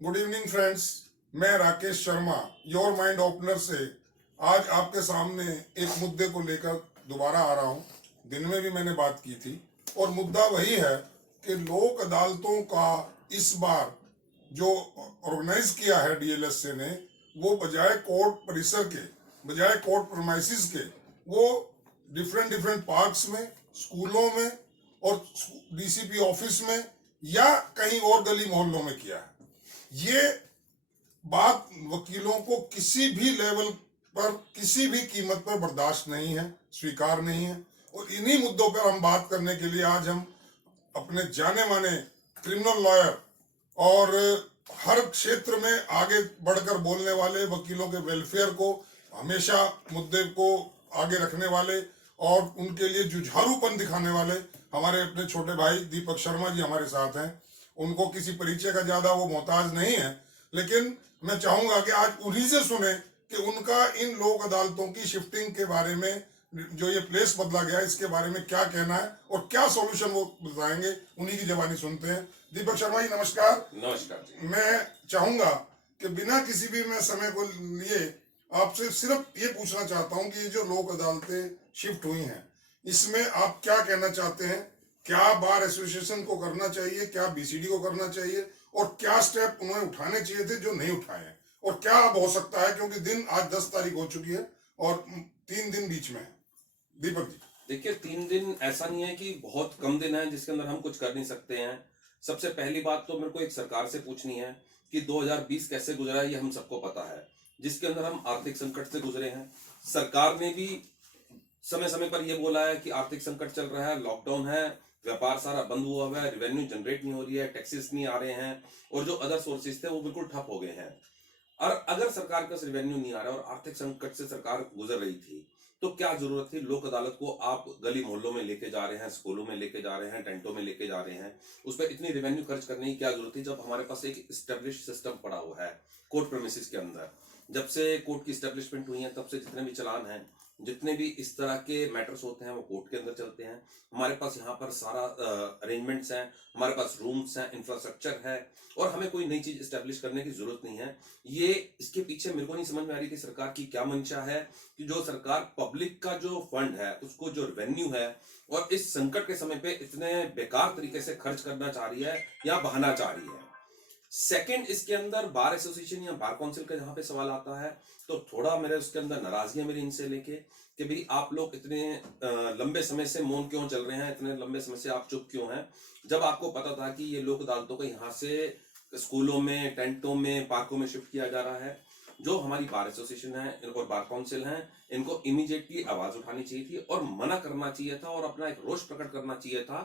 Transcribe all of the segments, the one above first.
Good evening friends. मैं Rakesh Sharma your mind opener से आज आपके सामने एक मुद्दे को लेकर दोबारा आ रहा हूं। दिन में भी मैंने बात की थी और मुद्दा वही है कि लोक अदालतों का इस बार जो ऑर्गेनाइज किया है डीएलएसए ने, वो बजाय कोर्ट परिसर के, बजाय कोर्ट प्रीमाइसेस के, वो डिफरेंट डिफरेंट पार्क्स में, स्कूलों में और डीसीपी ऑफिस में या कहीं और गली मोहल्लों में किया है। ये बात वकीलों को किसी भी लेवल पर, किसी भी कीमत पर बर्दाश्त नहीं है, स्वीकार नहीं है। और इन्हीं मुद्दों पर हम बात करने के लिए आज हम अपने जाने माने क्रिमिनल लॉयर और हर क्षेत्र में आगे बढ़कर बोलने वाले वकीलों के वेलफेयर को हमेशा मुद्दे को आगे रखने वाले और उनके लिए जुझारूपन दिखाने वाले हमारे अपने छोटे भाई दीपक शर्मा जी हमारे साथ हैं। उनको किसी परिचय का ज्यादा वो मोहताज नहीं है, लेकिन मैं चाहूंगा कि आज उन्हीं से सुने कि उनका इन लोक अदालतों की शिफ्टिंग के बारे में, जो ये प्लेस बदला गया इसके बारे में क्या कहना है और क्या सॉल्यूशन वो बताएंगे। उन्हीं की जबानी सुनते हैं। दीपक शर्मा जी नमस्कार। नमस्कार जी। मैं चाहूंगा कि बिना किसी भी मैं समय को लिए आपसे सिर्फ ये पूछना चाहता हूं कि ये जो लोक अदालतें शिफ्ट हुई हैं, इसमें आप क्या कहना चाहते हैं? क्या बार एसोसिएशन को करना चाहिए, क्या बीसीडी को करना चाहिए, और क्या स्टेप उन्होंने उठाने चाहिए थे जो नहीं उठाए हैं, और क्या अब हो सकता है, क्योंकि दिन आज 10 तारीख हो चुकी है और 3 दिन बीच में है। दीपक जी देखिए, 3 दिन ऐसा नहीं है कि बहुत कम दिन है जिसके अंदर हम कुछ कर नहीं सकते हैं। सबसे पहली बात तो मेरे को एक सरकार से पूछनी है कि 2020 कैसे गुजरा है, ये हम सबको पता है, जिसके अंदर हम आर्थिक संकट से गुजरे हैं। सरकार ने भी समय समय पर यह बोला है कि आर्थिक संकट चल रहा है, लॉकडाउन है, व्यापार सारा बंद हुआ हुआ है, रेवेन्यू जनरेट नहीं हो रही है, टैक्सेस नहीं आ रहे हैं और जो अदर सोर्सेज थे वो बिल्कुल ठप हो गए हैं। और अगर सरकार का रेवेन्यू नहीं आ रहा है और आर्थिक संकट से सरकार गुजर रही थी, तो क्या जरूरत थी लोक अदालत को आप गली मोहल्लों में लेके जा रहे हैं, स्कूलों में लेके जा रहे हैं, टेंटों में लेके जा रहे हैं, उस पर इतनी रेवेन्यू खर्च करने की क्या जरूरत थी, जब हमारे पास एक स्टेब्लिश सिस्टम पड़ा हुआ है कोर्ट प्रेमिसेस के अंदर। जब से कोर्ट की स्टेब्लिशमेंट हुई है तब से जितने भी चलान हैं, जितने भी इस तरह के मैटर्स होते हैं वो कोर्ट के अंदर चलते हैं। हमारे पास यहाँ पर सारा अरेंजमेंट्स हैं, हमारे पास रूम्स हैं, इंफ्रास्ट्रक्चर है और हमें कोई नई चीज स्टेब्लिश करने की जरूरत नहीं है। ये इसके पीछे मेरे को नहीं समझ में आ रही कि सरकार की क्या मंशा है, कि जो सरकार पब्लिक का जो फंड है, उसको जो रेवेन्यू है और इस संकट के समय पे इतने बेकार तरीके से खर्च करना चाह रही है या बहाना चाह रही है। सेकंड, इसके अंदर बार एसोसिएशन या बार काउंसिल का जहां पे सवाल आता है तो थोड़ा मेरे उसके अंदर नाराजगी है मेरी इनसे लेके कि भाई आप लोग इतने लंबे समय से मौन क्यों चल रहे हैं, इतने लंबे समय से आप चुप क्यों हैं, जब आपको पता था कि ये लोक अदालतों को यहाँ से स्कूलों में, टेंटों में, पार्कों में शिफ्ट किया जा रहा है। जो हमारी बार एसोसिएशन है और बार काउंसिल है, इनको इमीडिएटली आवाज उठानी चाहिए थी और मना करना चाहिए था और अपना एक रोष प्रकट करना चाहिए था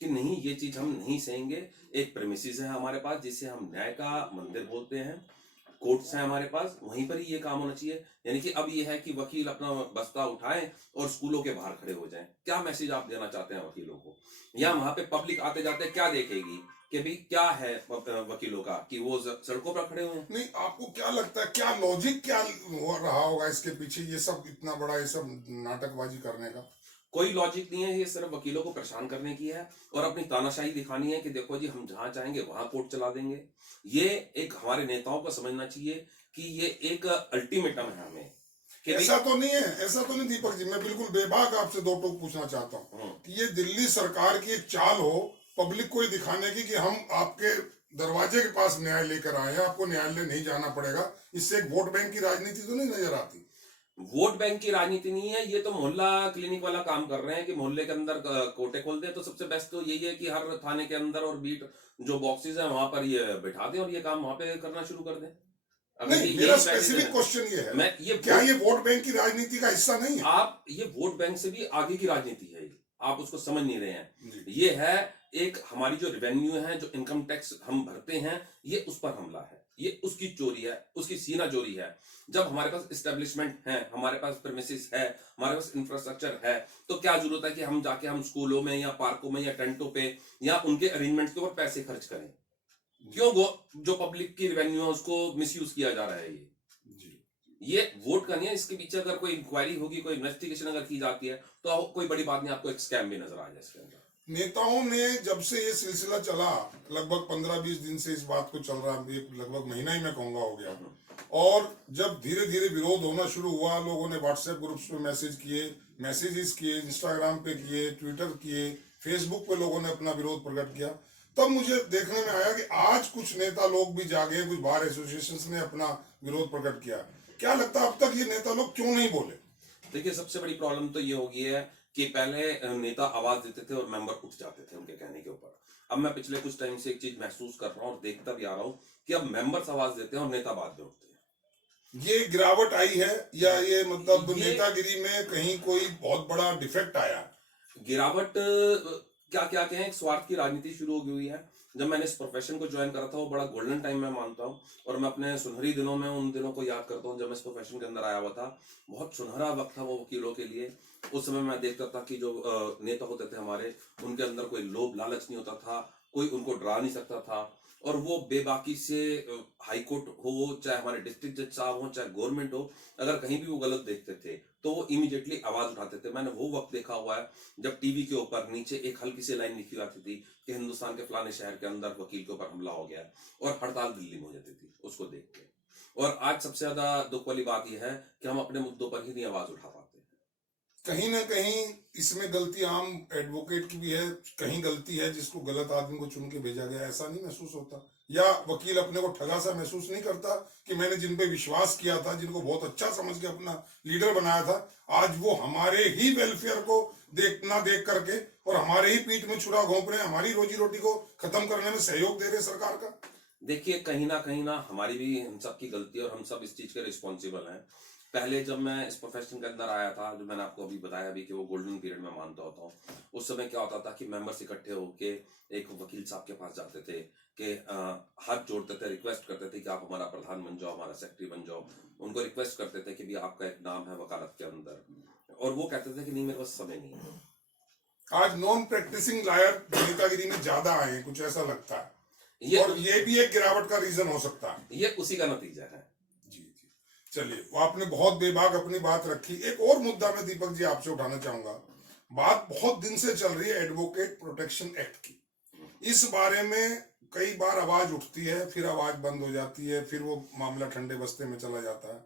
कि नहीं, ये चीज हम नहीं सहेंगे। एक प्रेमिसेस है हमारे पास जिसे हम न्याय का मंदिर बोलते हैं, कोर्ट्स हैं हमारे पास, वहीं पर ही ये काम होना चाहिए। यानी कि अब ये है कि वकील अपना बस्ता उठाएं और स्कूलों के बाहर खड़े हो जाएं। क्या मैसेज आप देना चाहते हैं वकीलों को? या वहां पे पब्लिक आते जाते क्या देखेगी कि भाई क्या है वकीलों का, कि वो सड़कों पर खड़े हुए हैं? नहीं, आपको क्या लगता है, क्या लॉजिक क्या हो रहा होगा इसके पीछे, ये सब इतना बड़ा ये सब नाटकबाजी करने का? कोई लॉजिक नहीं है, ये सिर्फ वकीलों को परेशान करने की है और अपनी तानाशाही दिखानी है कि देखो जी, हम जहां चाहेंगे वहां कोर्ट चला देंगे। ये एक हमारे नेताओं को समझना चाहिए कि ये एक अल्टीमेटम है हमें। ऐसा तो नहीं है, ऐसा तो नहीं दीपक जी, मैं बिल्कुल बेबाक आपसे दो टोक पूछना चाहता हूँ कि ये दिल्ली सरकार की एक चाल हो पब्लिक को ये दिखाने की कि हम आपके दरवाजे के पास न्याय लेकर आए हैं, आपको न्यायालय नहीं जाना पड़ेगा, इससे एक वोट बैंक की राजनीति तो नहीं नजर आती? वोट बैंक की राजनीति नहीं है, ये तो मोहल्ला क्लिनिक वाला काम कर रहे हैं कि मोहल्ले के अंदर कोटे खोल दे। तो सबसे बेस्ट तो यही है कि हर थाने के अंदर और बीट जो बॉक्सेस है वहां पर ये बिठा दें और ये काम वहां पे करना शुरू कर दें। नहीं, मेरा स्पेसिफिक क्वेश्चन ये है, मैं ये क्या ये वोट बैंक की राजनीति का हिस्सा नहीं है? आप ये वोट बैंक से भी आगे की राजनीति है, आप उसको समझ नहीं रहे हैं। ये है एक हमारी जो रेवेन्यू है, जो इनकम टैक्स हम भरते हैं, ये उस पर हमला है, ये उसकी चोरी है, उसकी सीना चोरी है। जब हमारे पास एस्टेब्लिशमेंट है, हमारे पास प्रेमिसेस है, हमारे पास इंफ्रास्ट्रक्चर है, तो क्या जरूरत है कि हम जाके हम स्कूलों में या पार्कों में या टेंटों पे या उनके अरेंजमेंट के ऊपर पैसे खर्च करें? क्यों जो पब्लिक की रेवेन्यू है उसको मिसयूज किया जा रहा है? ये वोट का नहीं है। इसके पीछे अगर कोई इंक्वायरी होगी, कोई इन्वेस्टिगेशन अगर की जाती है तो कोई बड़ी बात नहीं, आपको एक स्कैम भी नजर आ जाए इसके अंदर। नेताओं ने जब से ये सिलसिला चला, लगभग 15-20 दिन से इस बात को चल रहा है, एक लगभग महीना ही मैं कहूंगा हो गया, और जब धीरे धीरे विरोध होना शुरू हुआ, लोगों ने व्हाट्सएप ग्रुप्स पे मैसेजेस किए, इंस्टाग्राम पे किए, ट्विटर किए, फेसबुक पे लोगों ने अपना विरोध प्रकट किया, तब मुझे देखने में आया कि आज कुछ नेता लोग भी जागे, कुछ बार एसोसिएशंस ने अपना विरोध प्रकट किया। क्या लगता है अब तक ये नेता लोग क्यों नहीं बोले? देखिए, सबसे बड़ी प्रॉब्लम तो ये हो गई है कि पहले नेता आवाज देते थे और मेंबर उठ जाते थे उनके कहने के ऊपर। अब मैं पिछले कुछ टाइम से एक चीज महसूस कर रहा हूँ और देखता भी आ रहा हूँ कि अब मेंबर्स आवाज देते हैं और नेता बाद में उठते हैं। ये गिरावट आई है या ये मतलब ये नेतागिरी में कहीं कोई बहुत बड़ा डिफेक्ट आया? गिरावट क्या क्या कहें, एक स्वार्थ की राजनीति शुरू हो गई हुई है। जब मैंने इस प्रोफेशन को ज्वाइन करा था, वो बड़ा गोल्डन टाइम मैं मानता हूँ, और मैं अपने सुनहरी दिनों में उन दिनों को याद करता हूँ जब मैं इस प्रोफेशन के अंदर आया हुआ था। बहुत सुनहरा वक्त था वो वकीलों के लिए। उस समय मैं देखता था कि जो नेता होते थे हमारे, उनके अंदर कोई लोभ लालच नहीं होता था, कोई उनको डरा नहीं सकता था, और वो बेबाकी से हाई कोर्ट हो, चाहे हमारे डिस्ट्रिक्ट जज साहब हो, चाहे गवर्नमेंट हो, अगर कहीं भी वो गलत देखते थे तो वो इमीडिएटली आवाज उठाते थे। मैंने वो वक्त देखा हुआ है जब टीवी के ऊपर नीचे एक हल्की सी लाइन लिखी आती थी कि हिंदुस्तान के फलाने शहर के अंदर वकील के ऊपर हमला हो गया, और हड़ताल दिल्ली में हो जाती थी उसको देख के। और आज सबसे ज्यादा दुख वाली बात यह है कि हम अपने मुद्दों पर ही नहीं आवाज उठा पाते। कहीं ना कहीं इसमें गलती आम एडवोकेट की भी है, कहीं गलती है जिसको गलत आदमी को चुन के भेजा गया, ऐसा नहीं महसूस होता? या वकील अपने को ठगा सा महसूस नहीं करता कि मैंने जिन पे विश्वास किया था, जिनको बहुत अच्छा समझ के अपना लीडर बनाया था, आज वो हमारे ही वेलफेयर को देख करके और हमारे ही पीठ में छुरा घोंप रहे हैं, हमारी रोजी रोटी को खत्म करने में सहयोग दे रहे सरकार का? देखिए, कहीं ना हमारी भी, हम सब की गलती है और हम सब इस चीज के रिस्पॉन्सिबल हैं। पहले जब मैं इस प्रोफेशन के अंदर आया था, जो मैंने आपको अभी बताया भी कि वो गोल्डन पीरियड में मानता होता हूँ, उस समय क्या होता था कि मेंबर्स इकट्ठे होके एक वकील साहब के पास जाते थे कि हाथ जोड़ते थे, रिक्वेस्ट करते थे कि आप हमारा प्रधान बन जाओ, हमारा सेक्रेटरी बन जाओ। उनको रिक्वेस्ट करते थे कि भी आपका एक नाम है वकालत के अंदर, और वो कहते थे कि नहीं, मेरे पास समय नहीं है। आज नॉन प्रैक्टिसिंग लॉयर नेतागिरी में ज्यादा आए हैं, कुछ ऐसा लगता है, ये और ये भी एक गिरावट का रीजन हो सकता है। ये उसी का नतीजा है। जी जी, चलिए, वो आपने बहुत बेबाक अपनी बात रखी। एक और मुद्दा मैं दीपक जी आपसे उठाना चाहूंगा। बात बहुत दिन से चल रही है एडवोकेट प्रोटेक्शन एक्ट की। इस बारे में कई बार आवाज उठती है, फिर आवाज बंद हो जाती है, फिर वो मामला ठंडे बस्ते में चला जाता है।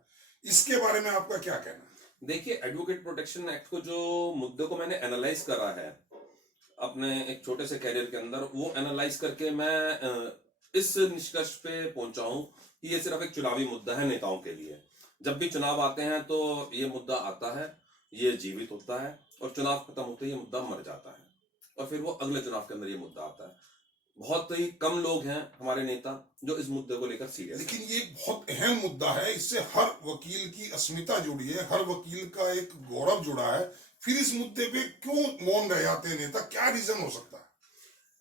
इसके बारे में आपका क्या कहना है? देखिए, एडवोकेट प्रोटेक्शन एक्ट को, जो मुद्दे को मैंने एनालाइज करा है अपने एक छोटे से कैरियर के अंदर, वो एनालाइज करके मैं इस निष्कर्ष पे पहुंचा हूं कि ये सिर्फ एक चुनावी मुद्दा है नेताओं के लिए। जब भी चुनाव आते हैं तो ये मुद्दा आता है, ये जीवित होता है, और चुनाव खत्म होते ही ये मुद्दा मर जाता है, और फिर वो अगले चुनाव के अंदर ये मुद्दा आता है। बहुत ही कम लोग हैं हमारे नेता जो इस मुद्दे को लेकर सीरियस हैं। लेकिन ये बहुत अहम मुद्दा है, इससे हर वकील की अस्मिता जुड़ी है, हर वकील का एक गौरव जुड़ा है। फिर इस मुद्दे पे क्यों मौन रह जाते हैं नेता? क्या रीजन हो सकता है?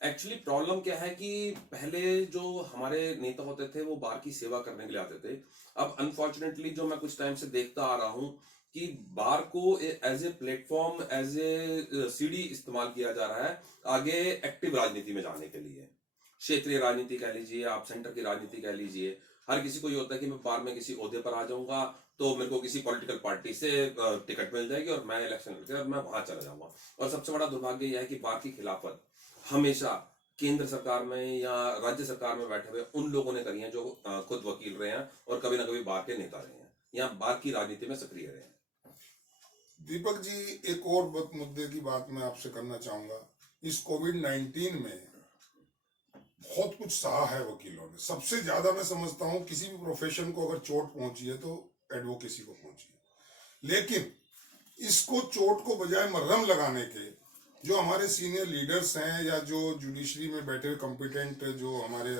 एक्चुअली प्रॉब्लम क्या है कि पहले जो हमारे नेता होते थे वो बार की सेवा करने के लिए आते थे। अब अनफॉर्चुनेटली जो मैं कुछ टाइम से देखता आ रहा हूँ कि बार को as a platform, as a सीढ़ी इस्तेमाल किया जा रहा है आगे एक्टिव राजनीति में जाने के लिए। क्षेत्रीय राजनीति कह लीजिए, आप सेंटर की राजनीति कह लीजिए। हर किसी को ये होता है कि मैं बार में किसी ओहदे पर आ जाऊंगा तो मेरे को किसी पॉलिटिकल पार्टी से टिकट मिल जाएगी और मैं इलेक्शन लड़के और मैं वहां चला जाऊंगा। और सबसे बड़ा दुर्भाग्य यह है कि बार की खिलाफत हमेशा केंद्र सरकार में या राज्य सरकार में बैठे हुए उन लोगों ने करी है जो खुद वकील रहे हैं और कभी ना कभी बार के नेता रहे हैं या बार की राजनीति में सक्रिय रहे हैं। दीपक जी, एक और मुद्दे की बात मैं आपसे करना चाहूंगा। इस कोविड-19 में बहुत कुछ सहा है वकीलों ने। सबसे ज्यादा मैं समझता हूं किसी भी प्रोफेशन को अगर चोट पहुंची है तो एडवोकेसी को पहुंची है। लेकिन इसको, चोट को बजाय मरहम लगाने के, जो हमारे सीनियर लीडर्स हैं या जो जुडिशरी में बैठे हुए कॉम्पिटेंट जो हमारे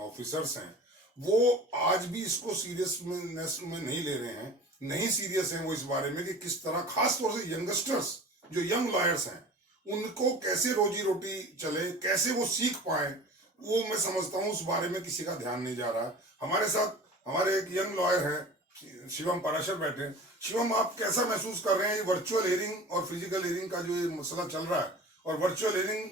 ऑफिसर्स हैं, वो आज भी इसको सीरियसनेस में नहीं ले रहे हैं, नहीं सीरियस हैं वो इस बारे में कि किस तरह, खास तौर से यंगस्टर्स जो यंग लॉयर्स हैं, उनको कैसे रोजी रोटी चले, कैसे वो सीख पाए, वो मैं समझता हूँ उस बारे में किसी का ध्यान नहीं जा रहा है। हमारे साथ हमारे एक यंग लॉयर है शिवम पराशर बैठे हैं। शिवम, आप कैसा महसूस कर रहे हैं ये वर्चुअल हियरिंग और फिजिकल हियरिंग का जो ये मसला चल रहा है, और वर्चुअल हियरिंग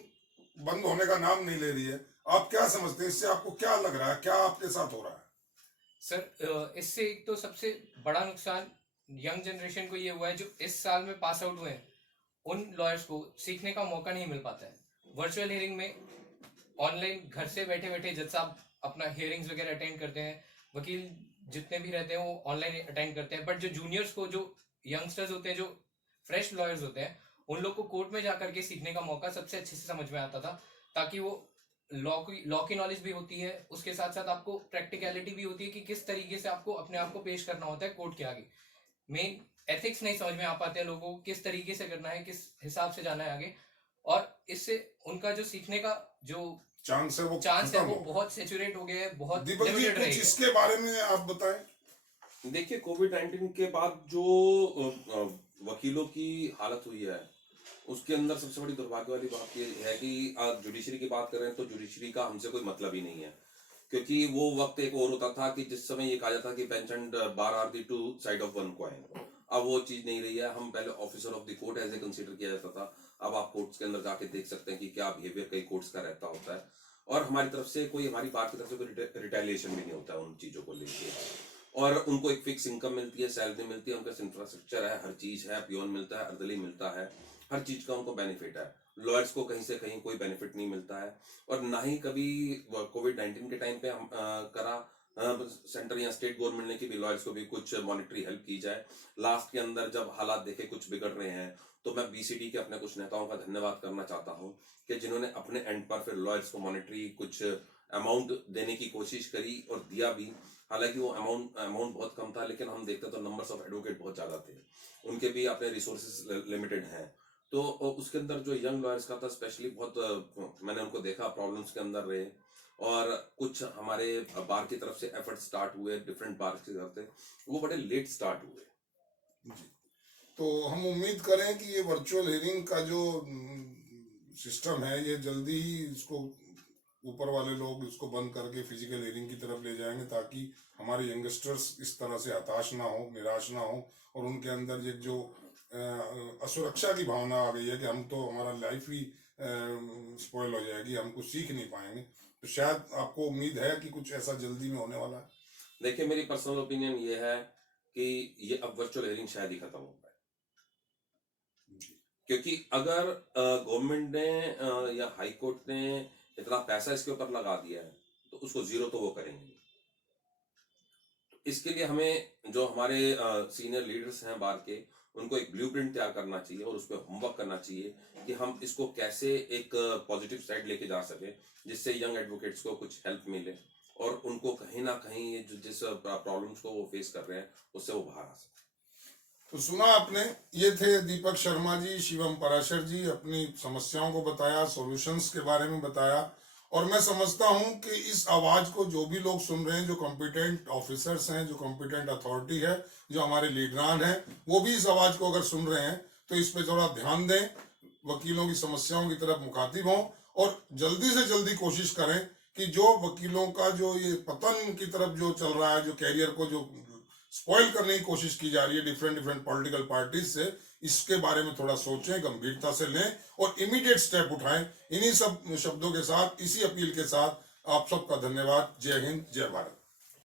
बंद होने का नाम नहीं ले रही है? आप क्या समझते हैं, इससे आपको क्या लग रहा है, क्या आपके साथ हो रहा है? सर, इससे एक तो सबसे बड़ा नुकसान यंग जनरेशन को ये हुआ है जो इस साल में पास आउट हुए हैं, उन लॉयर्स को सीखने का मौका नहीं मिल पाता है। वर्चुअल हियरिंग में ऑनलाइन घर से बैठे बैठे जज साहब अपना हियरिंग्स वगैरह अटेंड करते हैं, वकील जितने भी रहते हैं वो ऑनलाइन अटेंड करते हैं, बट जो जूनियर्स को, जो यंगस्टर्स होते हैं, जो फ्रेश लॉयर्स होते हैं, उन लोग को कोर्ट में जाकर के सीखने का मौका सबसे अच्छे से समझ में आता था, ताकि वो लॉ की नॉलेज भी होती है, उसके साथ साथ आपको प्रैक्टिकलिटी भी होती है कि किस तरीके से आपको अपने आप को पेश करना होता है कोर्ट के आगे। मेन एथिक्स नहीं समझ में आ पाते हैं लोगों को, किस तरीके से करना है, किस हिसाब से जाना है आगे, और इससे उनका जो सीखने का जो चांस है चांस है वो बहुत सेचुरेट हो गया है, बहुत दीपक जी लिमिटेड कुछ रहेगा। इसके बारे में आप बताएं। देखिए, कोविड-19 के बाद जो वकीलों की हालत हुई है, उसके अंदर सबसे बड़ी दुर्भाग्य वाली बात ये है कि आज जुडिशरी की बात करें तो जुडिशरी का हमसे कोई मतलब ही नहीं है, क्योंकि वो वक्त एक और होता था कि जिस समय ये कहा जाता था कि bench and bar are the two side of one coin. अब वो चीज नहीं रही है। हम पहले officer of the court as a consider किया जाता था, अब आप कोर्ट्स के अंदर जाके देख सकते हैं कि क्या बिहेवियर कई कोर्ट्स का रहता होता है, और हमारी तरफ से कोई, हमारी बात की तरफ से कोई रिटेलिएशन भी नहीं होता है उन चीजों को लेके, और उनको एक फिक्स इनकम मिलती है, सैलरी मिलती है, उनका इंफ्रास्ट्रक्चर है, हर चीज है, पियोन मिलता है, अर्दली मिलता है, हर चीज का उनको बेनिफिट है। लॉयर्स को कहीं से कहीं कोई बेनिफिट नहीं मिलता है, और ना ही कभी कोविड-19 के टाइम पे हम करा सेंटर या स्टेट गवर्नमेंट ने कि भी लॉयर्स को भी कुछ मॉनेटरी हेल्प की जाए। लास्ट के अंदर जब हालात देखे कुछ बिगड़ रहे हैं, तो मैं बीसीडी के अपने कुछ नेताओं का धन्यवाद करना चाहता हूं कि जिन्होंने अपने एंड पर फिर लॉयर्स को मॉनेटरी कुछ अमाउंट देने की कोशिश करी और दिया भी। हालांकि वो अमाउंट बहुत कम था, लेकिन हम देखते तो नंबर्स ऑफ एडवोकेट बहुत ज्यादा थे, उनके भी अपने रिसोर्सेज लिमिटेड हैं। तो उसके अंदर जो यंग लॉयर्स का था स्पेशली, बहुत मैंने उनको देखा प्रॉब्लम्स के अंदर रहे, और कुछ हमारे बार की तरफ से एफर्ट स्टार्ट हुए, डिफरेंट बार की तरफ से, वो बड़े लेट स्टार्ट हुए। तो हम उम्मीद करें कि ये वर्चुअल हियरिंग का जो सिस्टम है, ये जल्दी ही इसको ऊपर वाले लोग इसको बंद करके फिजिकल हियरिंग की तरफ ले जाएंगे, ताकि हमारे यंगस्टर्स इस तरह से हताश ना हो, निराश ना हो, और उनके अंदर एक जो असुरक्षा की भावना आ गई है कि हम तो, हमारा लाइफ ही स्पॉइल हो जाएगी, हम कुछ सीख नहीं पाएंगे। तो शायद आपको उम्मीद है कि कुछ ऐसा जल्दी में होने वाला है। देखिए, मेरी पर्सनल ओपिनियन ये है कि ये अब वर्चुअल हियरिंग शायद ही खत्म हो पाए, क्योंकि अगर गवर्नमेंट ने या हाई कोर्ट ने इतना पैसा इसके ऊपर लगा दिया है, तो उसको जीरो तो वो करेंगे। तो इसके लिए हमें जो हमारे सीनियर लीडर्स हैं बार के, उनको एक ब्लूप्रिंट तैयार करना चाहिए और उस पर होमवर्क करना चाहिए कि हम इसको कैसे एक पॉजिटिव साइड लेके जा सके, जिससे यंग एडवोकेट्स को कुछ हेल्प मिले और उनको कहीं ना कहीं ये जो जिस प्रॉब्लम्स को वो फेस कर रहे हैं उससे वो बाहर आ सके। तो सुना आपने, ये थे दीपक शर्मा जी, शिवम पराशर जी, अपनी समस्याओं को बताया, सॉल्यूशंस के बारे में बताया, और मैं समझता हूं कि इस आवाज को जो भी लोग सुन रहे हैं, जो कॉम्पिटेंट ऑफिसर्स हैं, जो कॉम्पिटेंट अथॉरिटी है, जो हमारे लीडरान हैं, वो भी इस आवाज को अगर सुन रहे हैं तो इस पे थोड़ा ध्यान दें, वकीलों की समस्याओं की तरफ मुखातिब हों, और जल्दी से जल्दी कोशिश करें कि जो वकीलों का जो ये पतन की तरफ जो चल रहा है, जो कैरियर को जो स्पॉइल करने की कोशिश की जा रही है डिफरेंट पॉलिटिकल पार्टीज से, इसके बारे में थोड़ा सोचें, गंभीरता से लें और इमीडिएट स्टेप उठाएं। इन्हीं सब शब्दों के साथ, इसी अपील के साथ आप सबका धन्यवाद। जय हिंद, जय भारत।